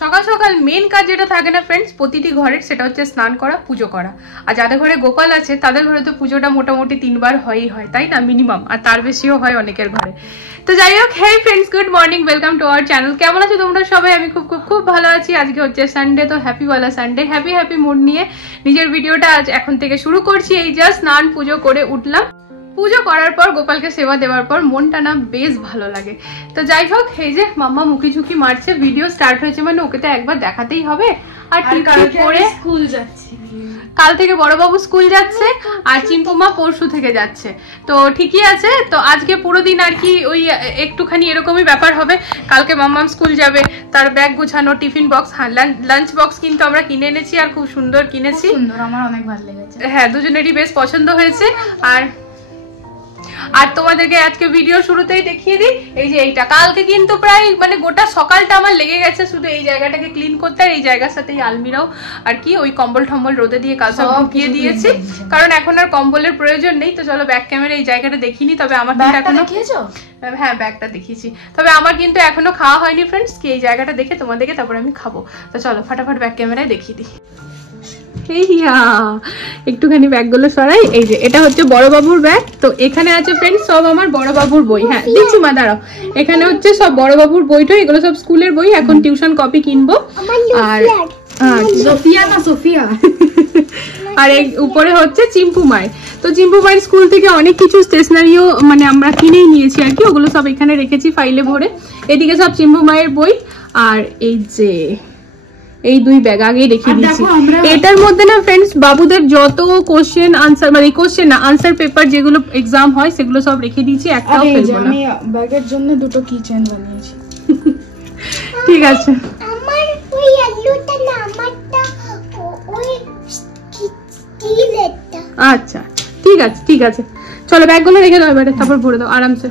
সকাল সকাল মেন কাজ যেটা থাকে না ফ্রেন্ডস প্রতিটি ঘরের, সেটা হচ্ছে স্নান করা, পুজো করা। আর যাদের ঘরে গোপাল আছে তাদের ঘরে তো পুজোটা মোটামুটি 3 বার হয়ই হয়, তাই না? মিনিমাম, আর তার বেশিও হয় অনেকের ঘরে। তো যাই হোক, হেই friends, good morning, welcome to our channel. কেমন আছো তোমরা সবাই? আমি খুব খুব খুব ভালো আছি। আজকে হচ্ছে সানডে, তো হ্যাপি ওয়ালা সানডে। হ্যাপি মুড নিয়ে নিজের ভিডিওটা আজ এখন থেকে শুরু করছি। এই জাস্ট স্নান পুজো করে উঠলাম। পুজো করার পর গোপালকে সেবা দেওয়ার পর মনটা না বেশ ভালো লাগে। তো যাই হোক, এই যে মাম্মা মুখি ঝুঁকি মারছে, ভিডিও স্টার্ট হয়েছে মানে ওকে তো একবার দেখাতেই হবে। আর টিপটিপ করে স্কুল যাচ্ছে, কাল থেকে বড়বাবু স্কুল যাচ্ছে আর চিম্পুমা পরশু থেকে যাচ্ছে। তো ঠিকই আছে। তো আজকে পুরো দিন আর কি ওই একটুখানি এরকমই ব্যাপার হবে। কালকে মাম্মাম স্কুল যাবে, তার ব্যাগ গুছানো, টিফিন বক্স, লাঞ্চ বক্স কিন্তু আমরা কিনে এনেছি আর খুব সুন্দর কিনেছি। আমার অনেক ভালো লেগেছে। হ্যাঁ, দুজনেরই বেশ পছন্দ হয়েছে। আর তোমাদেরকে আজকে ভিডিও শুরুতেই দেখিয়ে দিই, এই যে এইটা কালকে কিন্তু প্রায় মানে গোটা সকালটা আমার লেগে গেছে শুধু এই জায়গাটাকে ক্লিন করতে। আর এই জায়গার সাথে আলমিরাও আর কি ওই কম্বল টম্বল রোদে দিয়ে কাল সব ঢুকিয়ে দিয়েছি, কারণ এখন আর কম্বলের প্রয়োজন নেই। তো চলো ব্যাক ক্যামেরা এই জায়গাটা দেখিনি, তবে আমার কিন্তু এখনো দেখিয়েছো? হ্যাঁ, ব্যাগটা দেখিয়েছি, তবে আমার কিন্তু এখনো খাওয়া হয়নি ফ্রেন্ডস। কি এই জায়গাটা দেখে তোমাদেরকে তারপর আমি খাবো। তো চলো ফটাফট ব্যাক ক্যামেরায় দেখিয়ে দিই। একটুখানি ব্যাগগুলো সরাই। এই যে এটা হচ্ছে বড় বাবুর ব্যাগ। তো এখানে আছে ফ্রেন্ডস সব আমার বড় বাবুর বই। হ্যাঁ দিচ্ছি মা, দাঁড়াও। এখানে হচ্ছে সব বড় বাবুর বইটা, এগুলো সব স্কুলের বই। এখন টিউশন কপি কিনবো। আর সোফিয়া আর উপরে হচ্ছে চিম্পু মায়ের। তো চিম্পু মায়ের স্কুল থেকে অনেক কিছু স্টেশনারিও মানে আমরা কিনেই নিয়েছি আর কি, ওগুলো সব এখানে রেখেছি ফাইলে ভরে। এদিকে সব চিম্পু মায়ের বই। আর এই যে এই দুই ব্যাগ আগেই দেখিয়ে দিয়েছি। এটার মধ্যে না ফ্রেন্ডস বাবুদের যত কোশ্চেন আনসার, মানে কোশ্চেন না আনসার পেপার যেগুলো এক্সাম হয় সেগুলো সব রেখে দিয়েছি, একটাও ফেলবো না। আমি ব্যাগের জন্য দুটো কিচেন বানিয়েছি। ঠিক আছে, আমার ওই আলুটা না, আমারটা ওই স্টিলেরটা। আচ্ছা ঠিক আছে চলো ব্যাগগুলো রেখে দাও এবারে, তারপর ভরে দাও আরামসে।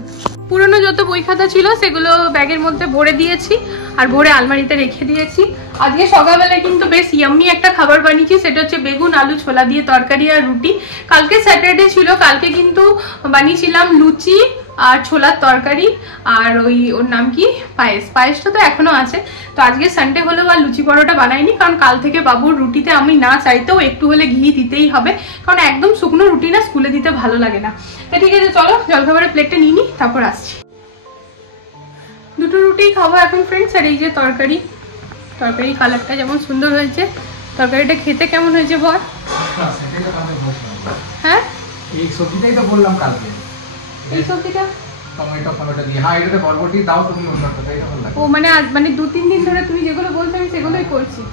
পুরনো যত বই খাতা ছিল সেগুলো ব্যাগের মধ্যে ভরে দিয়েছি আর ভরে আলমারিতে রেখে দিয়েছি। আজকে সকালবেলায় কিন্তু বেশ ইয়াম্মি একটা খাবার বানিয়েছি, সেটা হচ্ছে বেগুন আলু ছোলা দিয়ে তরকারি আর রুটি। কালকে স্যাটারডে ছিল, কালকে কিন্তু বানিয়েছিলাম লুচি আর ছোলার তরকারি আর ওর নাম কি পায়েসটা তো এখনো আছে। তো আজকে সানডে হলেও আর লুচি পরোটা বানাইনি, কারণ কাল থেকে বাবুর রুটিতে আমি না চাইতেও একটু হলে ঘি দিতেই হবে, কারণ একদম শুকনো রুটি না স্কুলে দিতে ভালো লাগে না। তো ঠিক আছে চলো জলখাবারের প্লেটটা নিয়ে নিই, তারপর আসছি। দুটো রুটি খাবো এখন ফ্রেন্ডস। আর এই যে তরকারি কালারটা যেমন সুন্দর হয়েছে, তরকারিটা খেতে কেমন হয়েছে বল? হ্যাঁ এই সবজিটাই তো বললাম কালকে, এই সবজিটা টমেটো দিয়ে। হ্যাঁ এটাতে বরবটি দাও তুমি, অন্য কথা এটা বললাম। ও মানে আজ মানে 2-3 দিন ধরে তুমি যেগুলো বলছো আমি সেগুলোই করছি।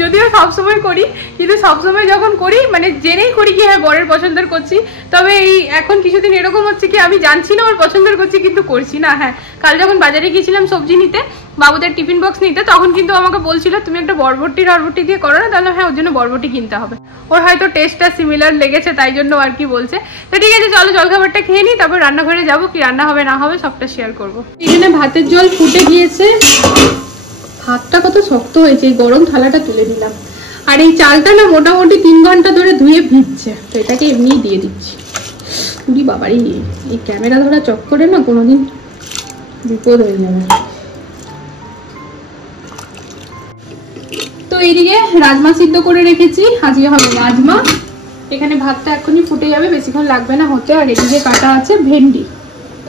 যদিও সবসময় করি, কিন্তু সবসময় যখন করি মানে জেনেই করি কি হ্যাঁ বরের পছন্দের করছি। তবে এই এখন কিছুদিন এরকম হচ্ছে কি আমি জানছি না ওর পছন্দের করছি কিন্তু করছি না। হ্যাঁ কাল যখন বাজারে গিয়েছিলাম সবজি নিতে, বাবুদের টিফিন বক্স নিতে, তখন কিন্তু আমাকে বলছিল তুমি একটা বরবটি দিয়ে করো না, তাহলে হ্যাঁ ওর জন্য বরবটি কিনতে হবে। ওর হয়তো টেস্টটা সিমিলার লেগেছে তাই জন্য আর কি বলছে। তো ঠিক আছে চলো জলখাবারটা খেয়ে নিই, তারপর রান্নাঘরে যাবো, কি রান্না হবে না হবে সবটা শেয়ার করবো। এখানে ভাতের জল ফুটে গিয়েছে, হাতটা কত শক্ত হয়েছে, এই গরম থালাটা তুলে দিলাম। আর এই চালটা না মোটামুটি 3 ঘন্টা ধরে ধুয়ে ভিজছে, তো এটাকে এমনিই দিয়ে দিচ্ছি। পুরি বাবারই এই ক্যামেরা ধরা চক্করে না কোনোদিন বিপদ হয়ে যাবে। তো এইদিকে রাজমা সিদ্ধ করে রেখেছি, আজকে হবে রাজমা। এখানে ভাতটা এখনই ফুটে যাবে, বেশিক্ষণ লাগবে না হতে। আর এদিকে কাটা আছে ভেন্ডি,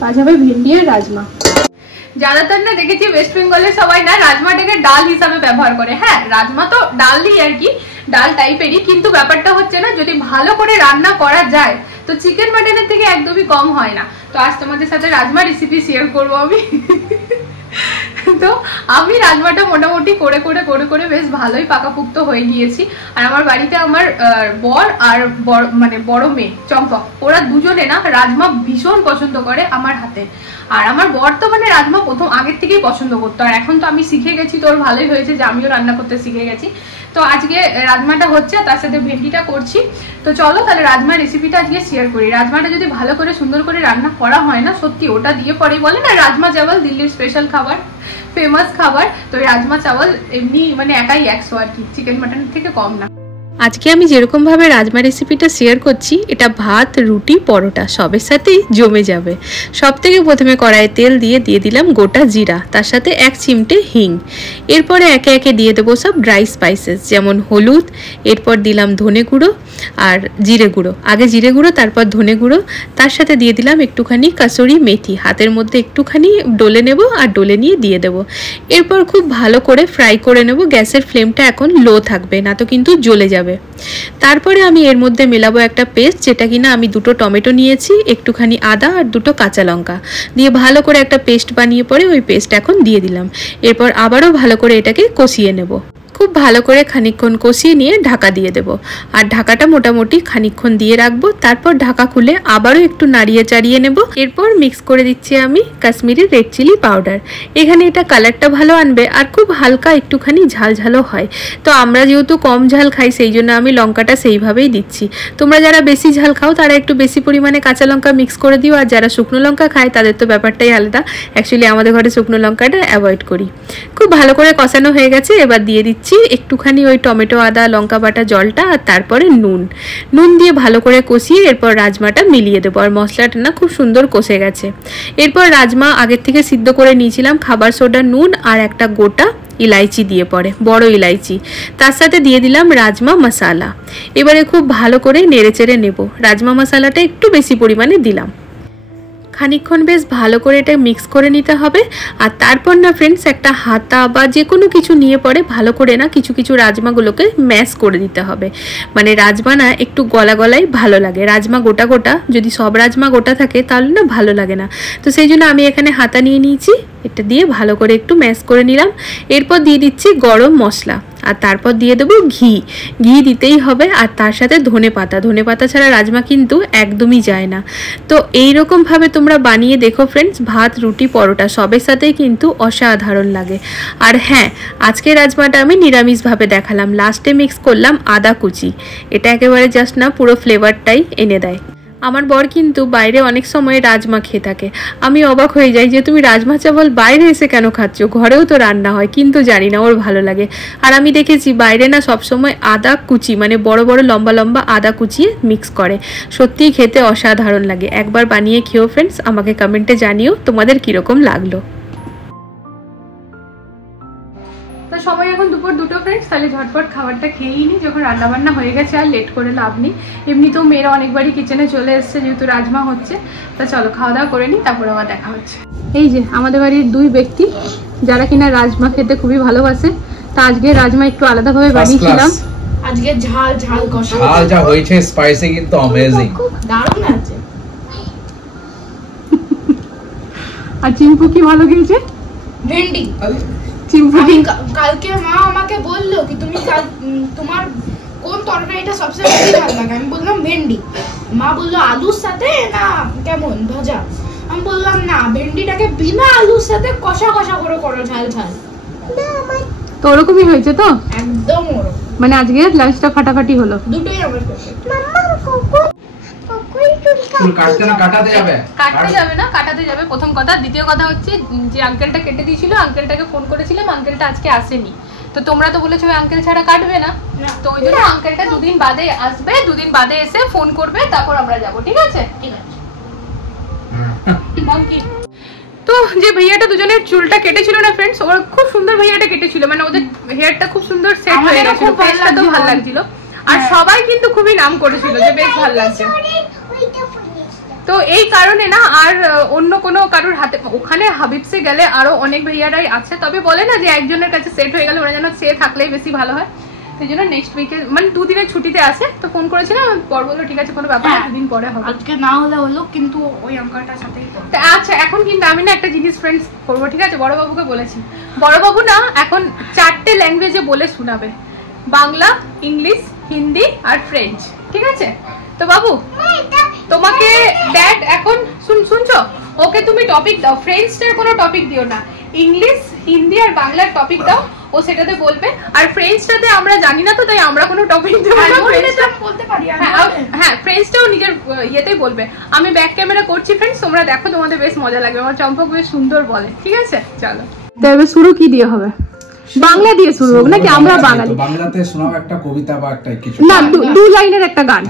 কাজ হবে ভেন্ডি আর রাজমা। ज्यादातर ना দেখেছি ওয়েস্ট বেঙ্গলের সবাই না রাজমাটাকে ডাল হিসাবে ব্যবহার করে। হ্যাঁ রাজমা তো ডালই আর কি, ডাল টাইপেরই, কিন্তু ব্যাপারটা হচ্ছে না যদি ভালো করে রান্না করা যায় তো চিকেন মাটনের থেকে একদমই কম হয় না। তো আজ তোমাদের সাথে রাজমা রেসিপি শেয়ার করবো আমি। তো আমি রাজমাটা মোটামুটি করে বেশ ভালোই পাকাপুক্ত হয়ে গিয়েছি। আর আমার বাড়িতে আমার বর আর মানে বড় মেয়ে চম্পক, ওরা দুজনে না রাজমা ভীষণ পছন্দ করে আমার হাতে। আর আমার বর তো মানে রাজমা প্রথম আগের থেকেই পছন্দ করতো, আর এখন তো আমি শিখে গেছি, তোর ভালোই হয়েছে যে আমিও রান্না করতে শিখে গেছি। তো আজকে রাজমাটা হচ্ছে, তার সাথে ভেন্ডিটা করছি। তো চলো তাহলে রাজমা রেসিপিটা আজকে শেয়ার করি। রাজমাটা যদি ভালো করে সুন্দর করে রান্না করা হয় না সত্যি ওটা দিয়ে পরে বলে না রাজমা চাওয়াল দিল্লির স্পেশাল খাবার, ফেমাস খাবার। তো রাজমা চাওয়াল এমনি মানে একাই 100 আর কি, চিকেন মাটনের থেকে কম না। আজকে আমি যেরকমভাবে রাজমা রেসিপিটা শেয়ার করছি, এটা ভাত, রুটি, পরোটা সবের সাথেই জমে যাবে। সব থেকে প্রথমে কড়াইয়ে তেল দিয়ে দিলাম গোটা জিরা, তার সাথে 1 চিমটে হিং। এরপরে একে একে দিয়ে দেবো সব ড্রাই স্পাইসেস, যেমন হলুদ, এরপর দিলাম ধনে গুঁড়ো আর জিরে গুঁড়ো। আগে জিরে গুঁড়ো, তারপর ধনে গুঁড়ো, তার সাথে দিয়ে দিলাম একটুখানি কাসুরি মেথি। হাতের মধ্যে একটুখানি ডলে নেব আর ডলে নিয়ে দিয়ে দেবো। এরপর খুব ভালো করে ফ্রাই করে নেব। গ্যাসের ফ্লেমটা এখন লো থাকবে, না তো কিন্তু জ্বলে যাবে। তারপরে আমি এর মধ্যে মেলাবো একটা পেস্ট, যেটা কিনা আমি 2টো টমেটো নিয়েছি, একটুখানি আদা আর 2টো কাঁচা লঙ্কা দিয়ে ভালো করে একটা পেস্ট বানিয়ে পরে ওই পেস্ট এখন দিয়ে দিলাম। এরপর আবারও ভালো করে এটাকে কষিয়ে নেব। খুব ভালো করে খানিকক্ষণ কষিয়ে নিয়ে ঢাকা দিয়ে দেব। আর ঢাকাটা মোটামুটি খানিকক্ষণ দিয়ে রাখবো। তারপর ঢাকা খুলে আবারও একটু নাড়িয়ে চাড়িয়ে নেব। এরপর মিক্স করে দিচ্ছি আমি কাশ্মীরি রেড চিলি পাউডার। এখানে এটা কালারটা ভালো আনবে আর খুব হালকা একটুখানি ঝাল ঝালও হয়। তো আমরা যেহেতু কম ঝাল খাই, সেই জন্য আমি লঙ্কাটা সেইভাবেই দিচ্ছি। তোমরা যারা বেশি ঝাল খাও তারা একটু বেশি পরিমাণে কাঁচা লঙ্কা মিক্স করে দিও, আর যারা শুকনো লঙ্কা খায় তাদের তো ব্যাপারটাই আলাদা। অ্যাকচুয়ালি আমাদের ঘরে শুকনো লঙ্কাটা অ্যাভয়েড করি। খুব ভালো করে কষানো হয়ে গেছে। এবার দিয়ে দিচ্ছি একটুখানি ওই টমেটো, আদা, লঙ্কা বাটা জলটা, আর তারপরে নুন দিয়ে ভালো করে কষিয়ে এরপর রাজমাটা মিলিয়ে দেবো। আর মশলাটা না খুব সুন্দর কষে গেছে। এরপর রাজমা আগের থেকে সিদ্ধ করে নিয়েছিলাম, খাবার সোডা, নুন আর একটা গোটা ইলাইচি দিয়ে পরে, বড় ইলাইচি। তার সাথে দিয়ে দিলাম রাজমা মশলা। এবারে খুব ভালো করে নেড়েচেড়ে নেব। রাজমা মশলাটা একটু বেশি পরিমাণে দিলাম। খানিকক্ষণ বেশ ভালো করে এটা মিক্স করে নিতে হবে। আর তারপর না ফ্রেন্ডস, একটা হাতা বা যে কোনো কিছু নিয়ে পরে ভালো করে না কিছু কিছু রাজমাগুলোকে ম্যাশ করে দিতে হবে। মানে রাজমা না একটু গলা গলাই ভালো লাগে। রাজমা গোটা গোটা, যদি সব রাজমা গোটা থাকে তাহলে না ভালো লাগে না। তো সেই জন্য আমি এখানে হাতা নিয়ে নিয়েছি, এটা দিয়ে ভালো করে একটু ম্যাশ করে নিলাম। এরপর দিয়ে দিচ্ছি গরম মশলা, আর তারপর দিয়ে দেবো ঘি দিতেই হবে। আর তার সাথে ধনে পাতা ছাড়া রাজমা কিন্তু একদমই যায় না। তো এইরকমভাবে তোমরা বানিয়ে দেখো ফ্রেন্ডস, ভাত, রুটি, পরোটা সবের সাথেই কিন্তু অসাধারণ লাগে। আর হ্যাঁ, আজকে রাজমাটা আমি নিরামিষভাবে দেখালাম। লাস্টে মিক্স করলাম আদা কুচি। এটা একেবারে জাস্ট না পুরো ফ্লেভারটাই এনে দেয়। আমার বর কিন্তু বাইরে অনেক সময় রাজমা খেয়ে থাকে। আমি অবাক হয়ে যাই যে তুমি রাজমা চাবল বাইরে এসে কেন খাচ্ছ, ঘরেও তো রান্না হয়। কিন্তু জানি না, ওর ভালো লাগে। আর আমি দেখেছি বাইরে না সবসময় আদা কুচি, মানে বড় বড় লম্বা লম্বা আদা কুচিয়ে মিক্স করে। সত্যিই খেতে অসাধারণ লাগে। একবার বানিয়ে খেও ফ্রেন্ডস, আমাকে কমেন্টে জানিও তোমাদের কীরকম লাগলো। সময় এখন দুপুর 2টো ফ্রেন্ডস, তাহলে ঝটপট খাবারটা খেয়েই নি, যখন রান্নাবান্না হয়ে গেছে আর লেট করে লাভ নেই। এমনিতেও মেয়েরা অনেকবারই কিচেনে চলে এসছে যেহেতু রাজমা হচ্ছে। তা চলো খাওয়া দাওয়া করে নিই, তারপরে আবার দেখা হচ্ছে। এই যে আমাদের বাড়ির 2 ব্যক্তি যারা কিনা রাজমা খেতে খুবই ভালোবাসে। তা আজকে রাজমা একটু আলাদাভাবে বানিয়েছিলাম। আজকে ঝাল কষা, ঝাল যা হয়েছে স্পাইসি কিন্তু অ্যামেজিং, দারুণ আছে। আর চিম্পু কি ভালো খেয়েছে? ভেন্ডি। কালকে মা আমাকে বললো কি তুমি তোমার কোন তরকারিটা সবচেয়ে বেশি ভালো লাগে? আমি বললাম ভেন্ডি। মা বললো আলুর সাথে না কেমন ভাজা? আমি বললাম না, ভেন্ডিটাকে বিনা আলুর সাথে কষা কষা করে করো, ঝাল ঝাল। তো ওরকমই হয়েছে তো, একদম ওরকম। মানে আজকে লাঞ্চটা ফাটাফাটি হলো। দুটোই আমার ফেভারিট। কাটাতে যাবে না, কাটাতে যাবে প্রথম কথা। দ্বিতীয় কথা হচ্ছে যে আঙ্কেলটা কেটে দিয়েছিল, আঙ্কেলটাকে ফোন করেছিলাম, আঙ্কেলটা আজকে আসেনি। তো তোমরা তো বলেছো আঙ্কেল ছাড়া কাটবে না, তো ওই জন্য আঙ্কেলটা 2 দিন বাদে আসবে। 2 দিন বাদে এসে ফোন করবে, তারপর আমরা যাবো। ঠিক আছে? ঠিক আছে। তো যে ভাইয়াটা দুজনের চুলটা কেটেছিল না ফ্রেন্ডস, ওরা খুব সুন্দর ভাইয়াটা কেটেছিল। মানে ওদের হেয়ারটা খুব সুন্দর সেট হয়ে গেছিল, ফেসটা তো ভালো লাগছিল। আর সবাই কিন্তু খুবই নাম করেছিল যে বেশ ভালো লাগছে। তো এই কারণে না আর অন্য কোনো কারোর হাতে, ওখানে হাবিবসে গেলে আরো অনেক ভাইয়ারাই আছে, তবে বলে না যে একজনের কাছে সেট হয়ে গেলে ওরা যেন সে থাকলেই বেশি ভালো হয়। সেই জন্য নেক্সট উইকে মানে 2 দিনের ছুটিতে আসে। তো ফোন করেছিলাম, পর বললো ঠিক আছে কোনো ব্যাপার না, 2 দিন পরে হবে। আজকে না হলে হলো, কিন্তু ওই আঙ্কালটার সাথেই করব। আচ্ছা, এখন কিন্তু আমি না একটা জিনিস ফ্রেন্ডস করবো। ঠিক আছে? বড়বাবুকে বলেছি, বড়বাবু না এখন 4টে ল্যাঙ্গুয়েজে বলে শোনাবে, বাংলা, ইংলিশ, হিন্দি আর ফ্রেঞ্চ। ঠিক আছে? তো বাবু তোমাকে ড্যাড এখন শুনছো, ওকে তুমি টপিক দাও। ফ্রেঞ্চটার কোনো টপিক দিও না, ইংলিশ, হিন্দি আর বাংলার টপিক দাও, ও সেটাতে বলবে। আর ফ্রেঞ্চটাতে আমরা জানি না, তো তাই আমরা কোনো টপিক দেব না। বলতে পারি। হ্যাঁ, ফ্রেঞ্চটাও নিজের ইয়েতেই বলবে। আমি ব্যাক ক্যামেরা করছি ফ্রেন্ডস, তোমরা দেখো, তোমাদের বেশ মজা লাগবে। আমার চম্পক বেশ সুন্দর বলে। ঠিক আছে? চলো, তো এবার শুরু কি দিয়ে হবে? বাংলা দিয়ে শুরু হোক নাকি আমরা বাঙালি? তো বাংলাতে শোনাও একটা কবিতা বা একটা কিছু। না, দু লাইনের একটা গান।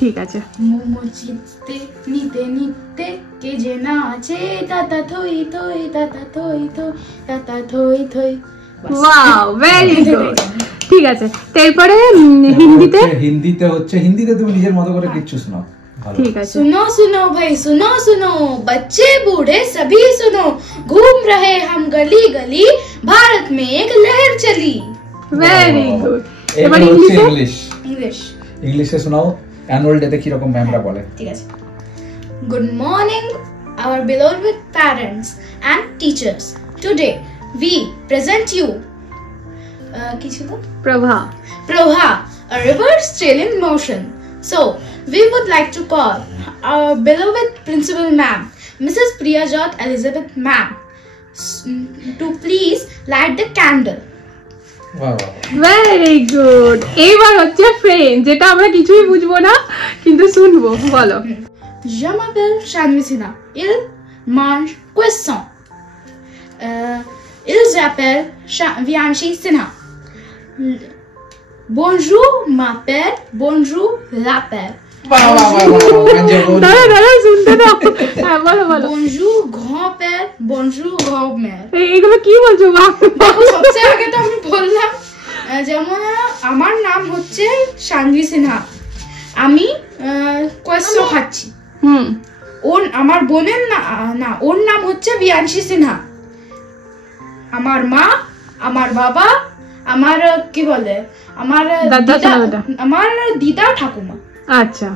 ঠিক আছে। মোমো চিপতে নিতে নিতে কে যে নাচে তাতা থই থই তাতা থই থই তাতা থই থই। Wow, very good. ঠিক আছে, তারপরে হিন্দিতে তুমি নিজের মতো করে কিছু শোনাও। ঠিক আছে। सुनो सुनो भाई सुनो सुनो बच्चे बूढ़े सभी सुनो घूम रहे हम गली गली भारत में एक लहर चली। Very good. এবার इंग्लिश ইংলিশে শোনাও। অ্যানুয়াল ডেতে কি রকম ম্যামরা বলে? ঠিক আছে। Good morning our beloved parents and teachers. Today we present you কি ছিল? Prabha, a river still in motion. So, we would like to call our beloved principal ma'am, Mrs. Priyajot Elizabeth ma'am, to please light the candle. Very good. এইবার হচ্ছে friend, যেটা আমরা কিছুই বুঝবো না কিন্তু শুনবো। বলো। Je m'appelle Shanvi Sinha. Il mange poisson. Il s'appelle Vianshi Sinha. Bonjour ma père, bonjour la père. দাঁড়া শুনতে দাও। হ্যাঁ, বলো। Bonjour grand-père, bonjour grand-mère. এগুলো কি বলছো মা? দেখো, সবচেয়ে আগে তো আমি বললাম যেমন আমার নাম হচ্ছে শানভি সিনহা, আমি কোয়েশ্চন খাচ্ছি। আমার বোনের না ওর নাম হচ্ছে বিয়ানশি সিনহা। আমার মা, আমার বাবা, আমার কি বলে আমার দিদা ঠাকুমা। আচ্ছা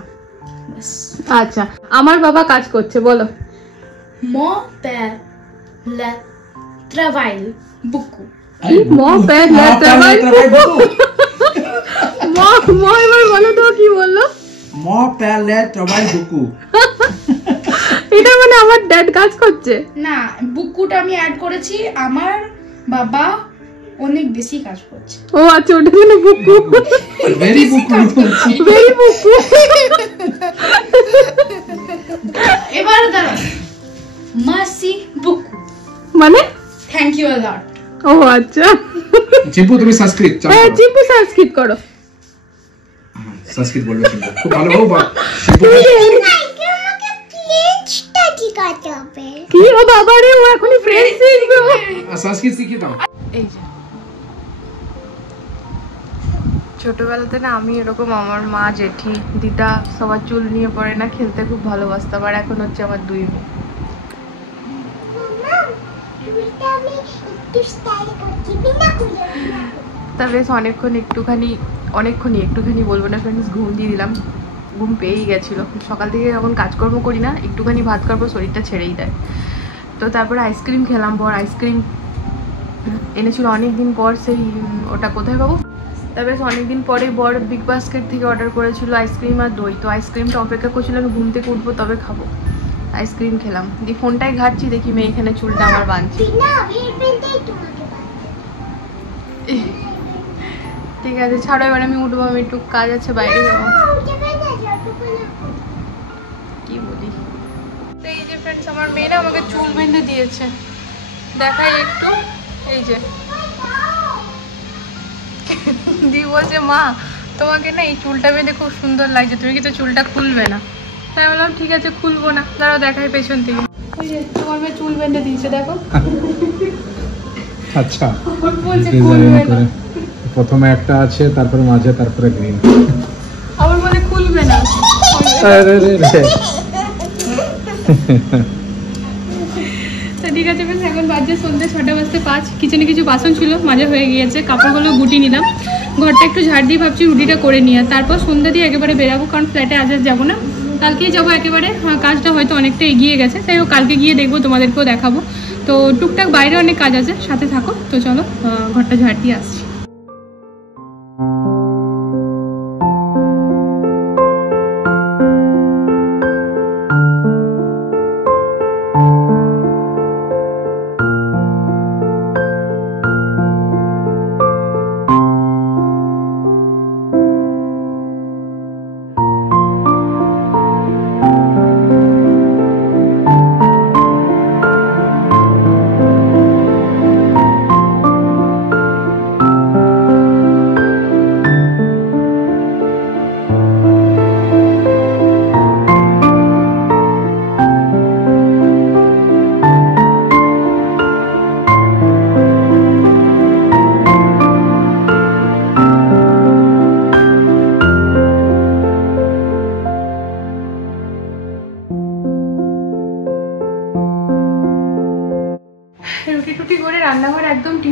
আচ্ছা, আমার বাবা কাজ করছে। বলো। Mon père le travaille beaucoup. Mon père le travaille beaucoup. মা এবার বলো তো কি বললো? Mon père le travaille beaucoup. এটা মানে আমার ড্যাড কাজ করছে না, বুকুটা আমি অ্যাড করেছি, আমার বাবা অনেক বেশি কাজ করছে। ও আচ্ছা, ওটা মানে বুকু। ভেরি বুকু। এবার দাঁড়া, মাসি বুকু মানে থ্যাংক ইউ আ লট। ও আচ্ছা। চিম্পু তুমি সংস্কৃত চাও? হ্যাঁ, চিম্পু সংস্কৃত করো। সংস্কৃত বলবে চিম্পু, খুব ভালো বাবা। কি ও বাবা রে, ও এখনই ফ্রেঞ্চ শিখবে। সংস্কৃত শিখিয়ে দাও। এই যে ছোটবেলাতে না আমি এরকম আমার মা, জেঠি, দিদা সবার চুল নিয়ে পড়ে না খেলতে খুব ভালোবাসতাম। আর এখন হচ্ছে আমার দুই মেয়ে। তা বেশ একটুখানি বলবো না ফ্রেন্ডস, ঘুম দিয়ে দিলাম। ঘুম পেয়েই গেছিলো। সকাল থেকে যখন কাজকর্ম করি না, একটুখানি ভাত খাওয়ার পর শরীরটা ছেড়েই দেয়। তো তারপরে আইসক্রিম খেলাম। আইসক্রিম এনেছিল অনেকদিন পর, সেই ওটা কোথায় পাবো? তারপরে অনেকদিন পরে বর বিগ বাস্কেট থেকে অর্ডার করেছিল আইসক্রিম আর দই। তো আইসক্রিমটা অপেক্ষা করছিল আমি ঘুম থেকে উঠবো তবে খাবো। আইসক্রিম খেলাম, দিয়ে ফোনটাই ঘাটছি, দেখি মেয়ে এখানে চুলটা আমার বাঁধছে। ঠিক আছে ছাড়ো, এবার আমি উঠবো, আমি একটু কাজ আছে, বাইরে যাবো। কি বলি, এই যে ফ্রেন্ডস আমার মেয়েরা আমাকে চুল বেঁধে দিয়েছে, দেখাই একটু। এই যে দি বলছে মা তোমাকে না এই চুলটা বেঁধে খুব সুন্দর লাগছে, তুমি কি তো চুলটা খুলবে না? তাই বললাম ঠিক আছে খুলবো না, দাঁড়াও দেখাই পেছন থেকে। ওই যে তোমার মেয়ে চুল বেঁধে দিয়েছে, দেখো। আচ্ছা, বলছে খুলবে না। প্রথমে একটা আছে, তারপরে মাঝে, তারপরে গ্রিন। আবার বলে খুলবে না। ঠিক আছে বেশ, এখন বাজে সন্ধ্যে 6:05। কিচেনে কিছু বাসন ছিল, মাজা হয়ে গিয়েছে, কাপড়গুলো গুটি নিলাম, ঘরটা একটু ঝাড় দিয়ে ভাবছি রুটিটা করে নিয়ে তারপর সন্ধ্যা দিয়ে একেবারে বেরাবো, কারণ ফ্ল্যাটে আজ আর যাবো না, কালকেই যাবো একেবারে। কাজটা হয়তো অনেকটা এগিয়ে গেছে, তাই কালকে গিয়ে দেখবো, তোমাদেরকেও দেখাবো। তো টুকটাক বাইরে অনেক কাজ আছে, সাথে থাকো। তো চলো ঘরটা ঝাড় দিয়ে আসছি।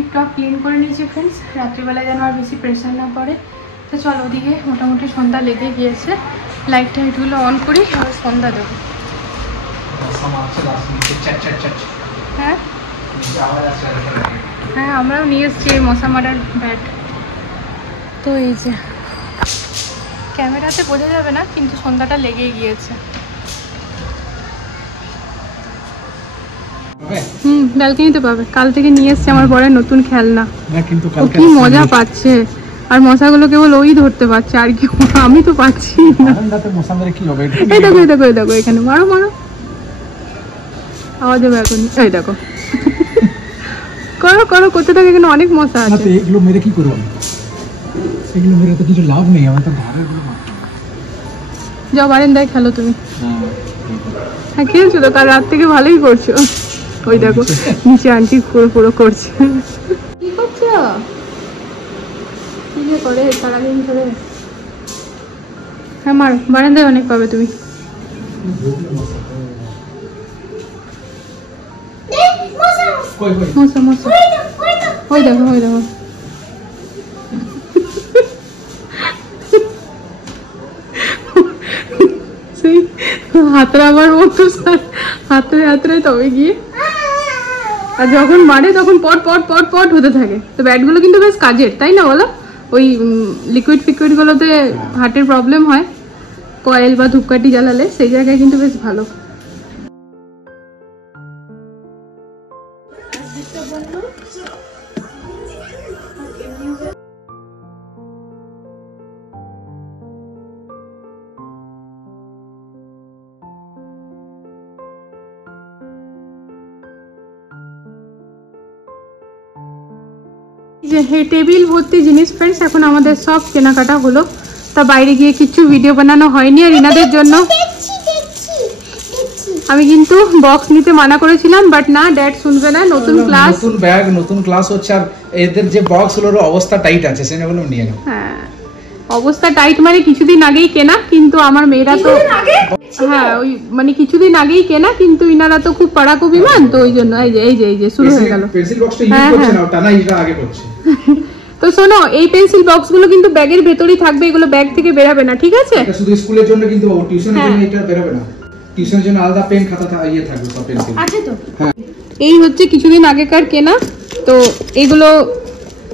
বেডশিট টপ ক্লিন করে নিয়েছি ফ্রেন্ডস, রাত্রিবেলায় যেন আর বেশি প্রেশার না পড়ে। তো চলো ওদিকে মোটামুটি সন্ধ্যা লেগে গিয়েছে, লাইট টাইটগুলো অন করি আর সন্ধ্যা দেবো। হ্যাঁ হ্যাঁ, আমরাও নিয়ে এসেছি এই মশা মারার ব্যাট। তো এই যে ক্যামেরাতে বোঝা যাবে না, কিন্তু সন্ধ্যাটা লেগেই গিয়েছে। ব্যালকনিতে পাবে। কাল থেকে নিয়ে এসছে আমার বরের নতুন খেলনা, কিন্তু ও কি মজা পাচ্ছে। আর মশাগুলো কেবল ওই ধরতে পারছে, আর কি আমি তো পাচ্ছি না। মশা মেরে কি হবে? এই দেখো এই দেখো এই দেখো, এখানে মারো মারো, আওয়াজ হবে এখনই। এই দেখো করো করো, করতে থাকে, এখানে অনেক মশা আছে। এগুলো মেরে কি করবো? এগুলো মেরে তো কিছু লাভ নেই, আমার তো ঘরের গুলো মারতে হবে। যাও বারান্দায় খেলো তুমি। হ্যাঁ খেলছো তো, কাল রাত থেকে ভালোই করছো। ওই দেখো নিচে আন্টি পুরো পুরো করছে। কি করছো? কি যে করে সারাদিন ধরে। হ্যাঁ মারো, বারান্দায় অনেক পাবে তুমি। মশা মশা, ওই দেখো ওই দেখো। সেই হাতড়াবার মতো হাতড়ে হাতড়ে তবে গিয়ে, আর যখন মারে তখন পট পট পট পট হতে থাকে। তো ব্যাটগুলো কিন্তু বেশ কাজের, তাই না বলো? ওই লিকুইড ফিকুইড গুলোতে হার্টের প্রবলেম হয়, কয়েল বা ধূপকাঠি জ্বালালে, সেই জায়গায় কিন্তু বেশ ভালো। যে এই টেবিল ভর্তি জিনিস ফ্রেন্ডস, এখন আমাদের সব কেনাকাটা হলো। তা বাইরে গিয়ে কিছু ভিডিও বানানো হয়নি। আর ইনাদের জন্য আমি কিন্তু বক্স নিতে মানা করেছিলাম, বাট না, ড্যাড শুনবে না। নতুন ক্লাস, নতুন ব্যাগ, নতুন ক্লাস হচ্ছে, আর এদের যে বক্স গুলোর অবস্থা টাইট আছে সেগুলো নিয়ে নাও। হ্যাঁ অবস্থা টাইট মানে কিছুদিন আগেই কেনা, কিন্তু আমার মেয়েরা তো হ্যাঁ ওই মানে কিছুদিন আগেই কেনা, কিন্তু ইনারা তো খুব পাড়াকু বিমান, তো ওই জন্য এই যে এই যে এই যে শুরু হয়ে গেল। পেন্সিল বক্সটা ইউজ করছে না, টানা এটা আগে করছে। তো শোনো, এই পেন্সিল বক্স গুলো কিন্তু ব্যাগের ভেতরেই থাকবে, এগুলো ব্যাগ থেকে বেরাবে না, ঠিক আছে? এটা শুধু স্কুলের জন্য, কিন্তু টিউশনের জন্য এটা বেরাবে না। টিউশনের জন্য আলাদা পেন খাতা ইয়ে থাকবে, সব পেন্সিল আছে তো। হ্যাঁ এই হচ্ছে কিছুদিন আগেকার কেনা। তো এগুলো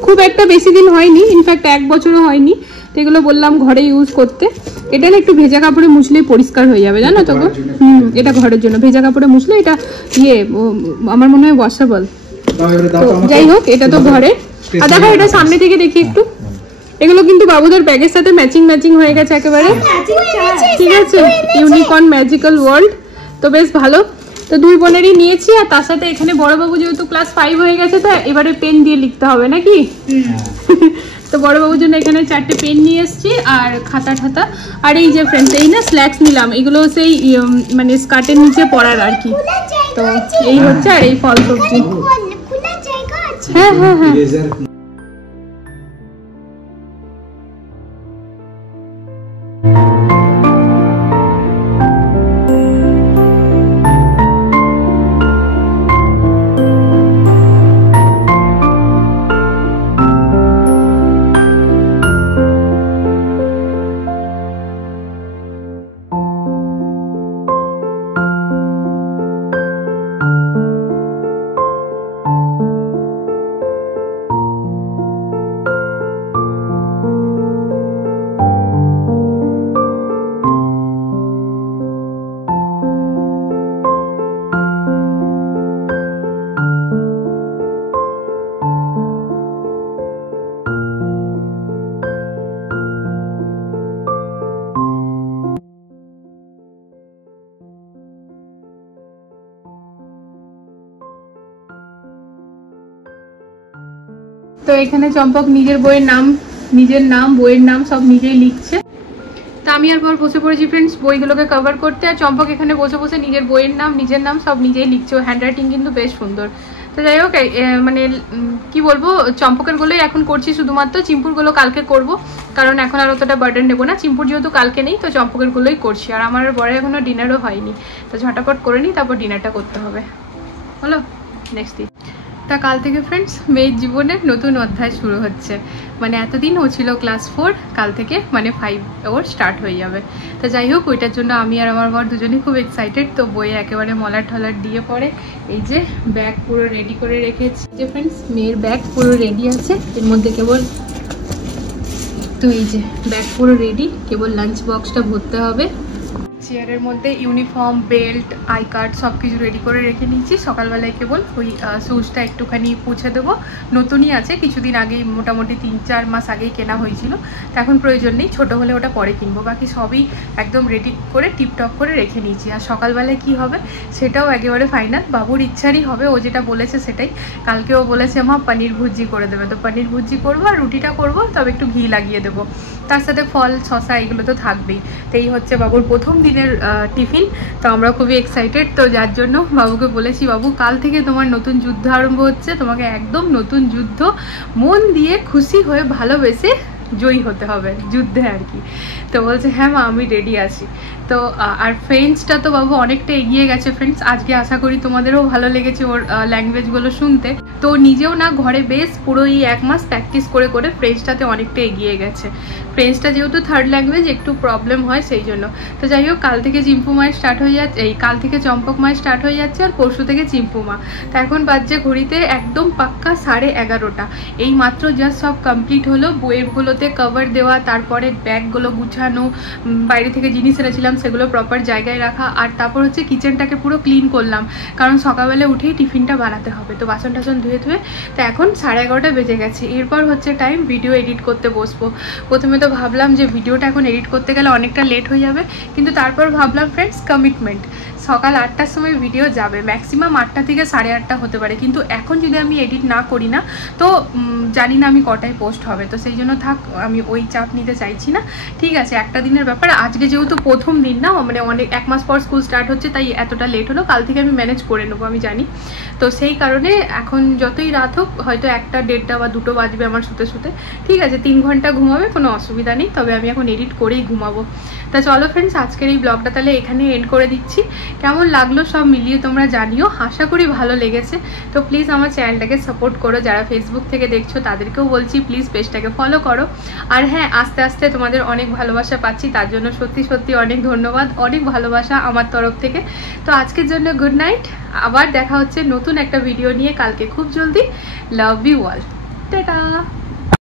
খুব একটা বেশি দিন হয়নি, ইনফ্যাক্ট 1 বছরও হয়নি। তো এগুলো বললাম ঘরে ইউজ করতে। এটা না একটু ভেজা কাপড়ে মুছলেই পরিষ্কার হয়ে যাবে, জানো তো? এটা ঘরের জন্য ভেজা কাপড়ে মুছলে এটা ইয়ে আমার মনে হয় ওয়াশেবল। যাই হোক, এটা তো ঘরে। আর দেখো এটা সামনে থেকে দেখি একটু, এগুলো কিন্তু বাবুদের ব্যাগের সাথে ম্যাচিং ম্যাচিং হয়ে গেছে একেবারে, ঠিক আছে? ইউনিকর্ন ম্যাজিক্যাল ওয়ার্ল্ড, তো বেশ ভালো। তো 2 বোনেরই নিয়েছি। আর তার সাথে এখানে বড়বাবু যেহেতু ক্লাস 5 হয়ে গেছে, তো এবারে পেন দিয়ে লিখতে হবে নাকি? তো বড়বাবুর জন্য এখানে 4টে পেন নিয়ে এসেছি, আর খাতা ঠাতা। আর এই যে ফ্রেন্ডস, এই না স্ল্যাক্স নিলাম, এগুলো সেই মানে স্কার্টের নিচে পরার আর কি। তো এই হচ্ছে, আর এই ফল সবজি। হ্যাঁ হ্যাঁ হ্যাঁ, তো এখানে চম্পক নিজের বইয়ের নাম, নিজের নাম, বইয়ের নাম সব নিজেই লিখছে। তা আমি আর পর বসে পড়েছি ফ্রেন্ডস বইগুলোকে কভার করতে। আর চম্পক এখানে বসে বসে নিজের বইয়ের নাম, নিজের নাম সব নিজেই লিখছে। ও হ্যান্ড রাইটিং কিন্তু বেশ সুন্দর। তো যাই হোক, মানে কি বলবো, চম্পকের গুলোই এখন করছি শুধুমাত্র, চিম্পুর গুলো কালকে করব, কারণ এখন আর অতটা বার্ডেন নেবো না। চিম্পুর যেহেতু কালকে নেই, তো চম্পকের গুলোই করছি। আর আমার বড় এখনো ডিনারও হয়নি, তো ঝটাপট করে নিই, তারপর ডিনারটা করতে হবে। হলো নেক্সট দিন। তা কাল থেকে ফ্রেন্ডস মেয়ের জীবনের নতুন অধ্যায় শুরু হচ্ছে। মানে এতদিন ও ছিল ক্লাস 4, কাল থেকে মানে 5 ওর স্টার্ট হয়ে যাবে। তো যাই হোক, ওইটার জন্য আমি আর আমার বর দুজনেই খুব এক্সাইটেড। তো বইয়ে একেবারে মলার ঠলার দিয়ে পড়ে এই যে ব্যাগ পুরো রেডি করে রেখেছি। যে ফ্রেন্ডস মেয়ের ব্যাগ পুরো রেডি আছে, এর মধ্যে কেবল তো এই যে ব্যাগ পুরো রেডি, কেবল লাঞ্চ বক্সটা ভরতে হবে। চেয়ারের মধ্যে ইউনিফর্ম, বেল্ট, আই কার্ড সব কিছু রেডি করে রেখে নিয়েছি। সকালবেলায় কেবল ওই শুজটা একটুখানি পুছে দেবো, নতুনই আছে, কিছুদিন আগেই মোটামুটি 3-4 মাস আগেই কেনা হয়েছিল। তো এখন প্রয়োজন নেই, ছোটো হলে ওটা পরে কিনবো। বাকি সবই একদম রেডি করে টিপটপ করে রেখে নিয়েছি। আর সকালবেলায় কি হবে সেটাও একেবারে ফাইনাল, বাবুর ইচ্ছারই হবে, ও যেটা বলেছে সেটাই। কালকে ও বলেছে মা পনির ভুজি করে দেবে, তো পনির ভুজি করবো আর রুটিটা করবো, তবে একটু ঘি লাগিয়ে দেবো, তার সাথে ফল শসা এগুলো তো থাকবেই। তো এই হচ্ছে বাবুর প্রথম দিনের টিফিন। তো আমরা খুবই এক্সাইটেড। তো যার জন্য বাবুকে বলেছি, বাবু কাল থেকে তোমার নতুন যুদ্ধ আরম্ভ হচ্ছে, তোমাকে একদম নতুন যুদ্ধ মন দিয়ে খুশি হয়ে ভালোবেসে জয়ী হতে হবে যুদ্ধে আর কি। তো বলছে হ্যাঁ মা আমি রেডি আছি। তো আর ফ্রেঞ্চটা তো বাবু অনেকটা এগিয়ে গেছে ফ্রেন্ডস। আজকে আশা করি তোমাদেরও ভালো লেগেছে ওর ল্যাঙ্গুয়েজগুলো শুনতে। তো নিজেও না ঘরে বেশ পুরো এই 1 মাস প্র্যাকটিস করে করে ফ্রেঞ্চটাতে অনেকটা এগিয়ে গেছে। ফ্রেঞ্চটা যেহেতু থার্ড ল্যাঙ্গুয়েজ একটু প্রবলেম হয় সেই জন্য। তো যাই হোক, কাল থেকে জিম্পু মায়ের স্টার্ট হয়ে যাচ্ছে, কাল থেকে চম্পক মায়ের স্টার্ট হয়ে যাচ্ছে, আর পরশু থেকে চিম্পু মা। তো এখন বাজছে ঘড়িতে একদম পাক্কা 11:30। এই মাত্র জাস্ট সব কমপ্লিট হলো, বইয়েরগুলোতে কভার দেওয়া, তারপরে ব্যাগগুলো গুছানো, বাইরে থেকে জিনিস এনেছিলাম সেগুলো প্রপার জায়গায় রাখা, আর তারপর হচ্ছে কিচেনটাকে পুরো ক্লিন করলাম, কারণ সকালবেলা উঠেই টিফিনটা বানাতে হবে। তো বাসন টাসন ধুয়ে ধুয়ে তো এখন 11:30 বেজে গেছে। এরপর হচ্ছে টাইম ভিডিও এডিট করতে বসবো। প্রথমে তো ভাবলাম যে ভিডিওটা এখন এডিট করতে গেলে অনেকটা লেট হয়ে যাবে, কিন্তু তারপর ভাবলাম ফ্রেন্ডস কমিটমেন্ট, সকাল 8টার সময় ভিডিও যাবে, ম্যাক্সিমাম 8টা থেকে 8:30 হতে পারে, কিন্তু এখন যদি আমি এডিট না করি না তো জানি না আমি কটায় পোস্ট হবে। তো সেই জন্য থাক, আমি ওই চাপ নিতে চাইছি না। ঠিক আছে, একটা দিনের ব্যাপার। আজকে যেহেতু প্রথম দিন না, মানে 1 মাস পর স্কুল স্টার্ট হচ্ছে, তাই এতটা লেট হলো। কাল থেকে আমি ম্যানেজ করে নেবো, আমি জানি। তো সেই কারণে এখন যতই রাত হোক, হয়তো 1টা, 1:30 বা 2টো বাজবে আমার শুতে শুতে। ঠিক আছে, 3 ঘন্টা ঘুমাবে, কোনো অসুবিধা নেই, তবে আমি এখন এডিট করেই ঘুমাবো। তা চলো ফ্রেন্ডস, আজকের এই ব্লগটা তাহলে এখানে এন্ড করে দিচ্ছি। কেমন লাগলো সব মিলিয়ে তোমরা জানিও, আশা করি ভালো লেগেছে। তো প্লিজ আমার চ্যানেলটাকে সাপোর্ট করো, যারা ফেসবুক থেকে দেখছো তাদেরকেও বলছি প্লিজ পেজটাকে ফলো করো। আর হ্যাঁ, আস্তে আস্তে তোমাদের অনেক ভালোবাসা পাচ্ছি, তার জন্য সত্যি সত্যি অনেক ধন্যবাদ, অনেক ভালোবাসা আমার তরফ থেকে। তো আজকের জন্য গুড নাইট, আবার দেখা হচ্ছে নতুন একটা ভিডিও নিয়ে কালকে খুব জলদি। Love you all, tata.